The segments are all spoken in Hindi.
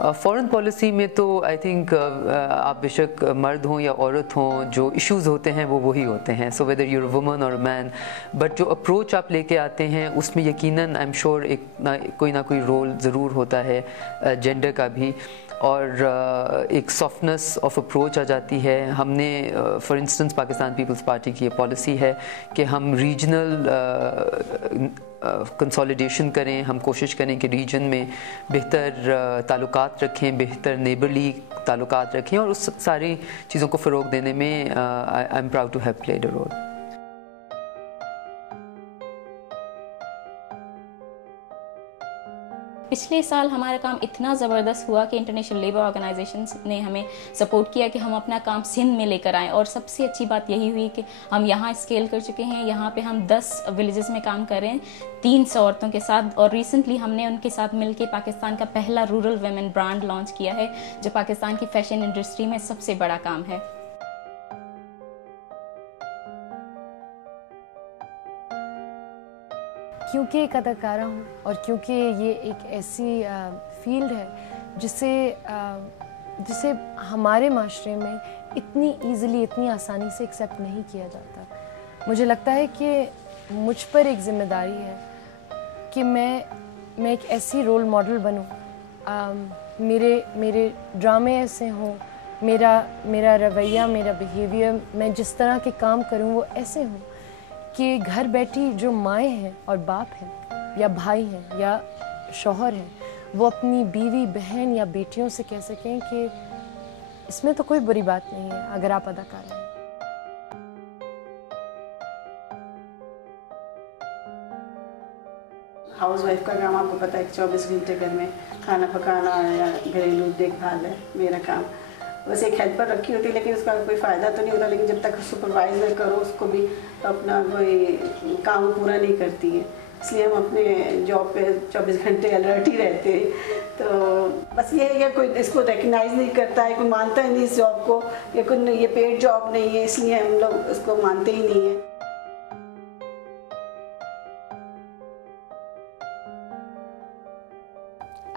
फ़ॉरेन पॉलिसी में तो आई थिंक आप बेशक मर्द हों या औरत हों, जो इश्यूज़ होते हैं वो वही होते हैं, सो वेदर यूर वुमन और मैन, बट जो अप्रोच आप लेके आते हैं उसमें यकीनन आई एम श्योर कोई ना कोई रोल ज़रूर होता है जेंडर का भी, और एक सॉफ्टनेस ऑफ अप्रोच आ जाती है। हमने फॉर इंस्टेंस पाकिस्तान पीपल्स पार्टी की ये पॉलिसी है कि हम रीजनल कंसोलिडेशन करें, हम कोशिश करें कि रीजन में बेहतर ताल्लुकात रखें, बेहतर नेबरली ताल्लुकात रखें, और उस सारी चीज़ों को फ़रोग देने में I am proud to have played a role. पिछले साल हमारा काम इतना ज़बरदस्त हुआ कि इंटरनेशनल लेबर ऑर्गेनाइजेशन ने हमें सपोर्ट किया कि हम अपना काम सिंध में लेकर आएँ, और सबसे अच्छी बात यही हुई कि हम यहाँ स्केल कर चुके हैं। यहाँ पे हम 10 विलेजेस में काम कर रहे हैं 300 औरतों के साथ, और रिसेंटली हमने उनके साथ मिलकर पाकिस्तान का पहला रूरल वेमेन ब्रांड लॉन्च किया है, जो पाकिस्तान की फैशन इंडस्ट्री में सबसे बड़ा काम है। क्योंकि एक अदाकारा हूँ और क्योंकि ये एक ऐसी फील्ड है जिसे हमारे माशरे में इतनी ईज़िली, इतनी आसानी से एक्सेप्ट नहीं किया जाता, मुझे लगता है कि मुझ पर एक ज़िम्मेदारी है कि मैं एक ऐसी रोल मॉडल बनूँ। मेरे ड्रामे ऐसे हों, मेरा रवैया, मेरा बिहेवियर, मैं जिस तरह के काम करूँ वो ऐसे हों कि घर बैठी जो माएँ हैं और बाप हैं या भाई हैं या शौहर हैं, वो अपनी बीवी, बहन या बेटियों से कह सकें कि इसमें तो कोई बुरी बात नहीं है अगर आप अदाकार हैं। हाउस वाइफ का काम आपको पता है कि 24 घंटे घर में खाना पकाना या घरेलू देखभाल है मेरा काम। वैसे एक हेल्पर रखी होती है, लेकिन उसका कोई फ़ायदा तो नहीं होता, लेकिन जब तक सुपरवाइज ना करो उसको भी अपना कोई काम पूरा नहीं करती है, इसलिए हम अपने जॉब पे 24 घंटे अलर्ट ही रहते हैं। तो बस ये है कि कोई इसको रिकग्नाइज़ नहीं करता है, कोई मानता ही नहीं इस जॉब को, या कोई ये पेड जॉब नहीं है, इसलिए हम लोग इसको मानते ही नहीं हैं।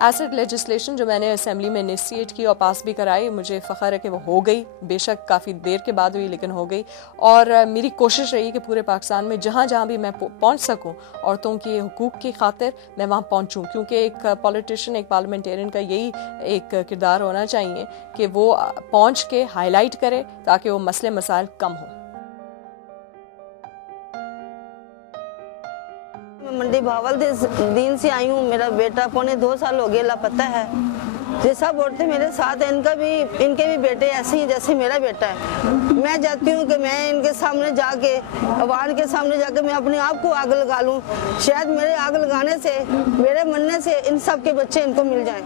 एसिड लेजिस्लेशन जो मैंने असेंबली में इनिशिएट की और पास भी कराई, मुझे फ़ख्र है कि वो हो गई, बेशक काफ़ी देर के बाद हुई लेकिन हो गई। और मेरी कोशिश रही कि पूरे पाकिस्तान में जहाँ जहाँ भी मैं पहुँच सकूँ औरतों के हुकूक की खातिर मैं वहाँ पहुँचूँ, क्योंकि एक पॉलिटिशियन, एक पार्लियामेंटेरियन का यही एक किरदार होना चाहिए कि वो पहुँच के हाईलाइट करे ताकि वो मसले मसाइल कम हों। मंडी भावल दिन से आई हूँ। मेरा बेटा 2.25 साल हो गया लापता है। ये सब औरतें मेरे साथ हैं, इनके भी बेटे ऐसे ही जैसे मेरा बेटा है। मैं चाहती हूँ कि मैं इनके सामने जाके, अवान के सामने जाके मैं अपने आप को आग लगा लूँ। शायद मेरे आग लगाने से, मेरे मरने से इन सब के बच्चे इनको मिल जाएं।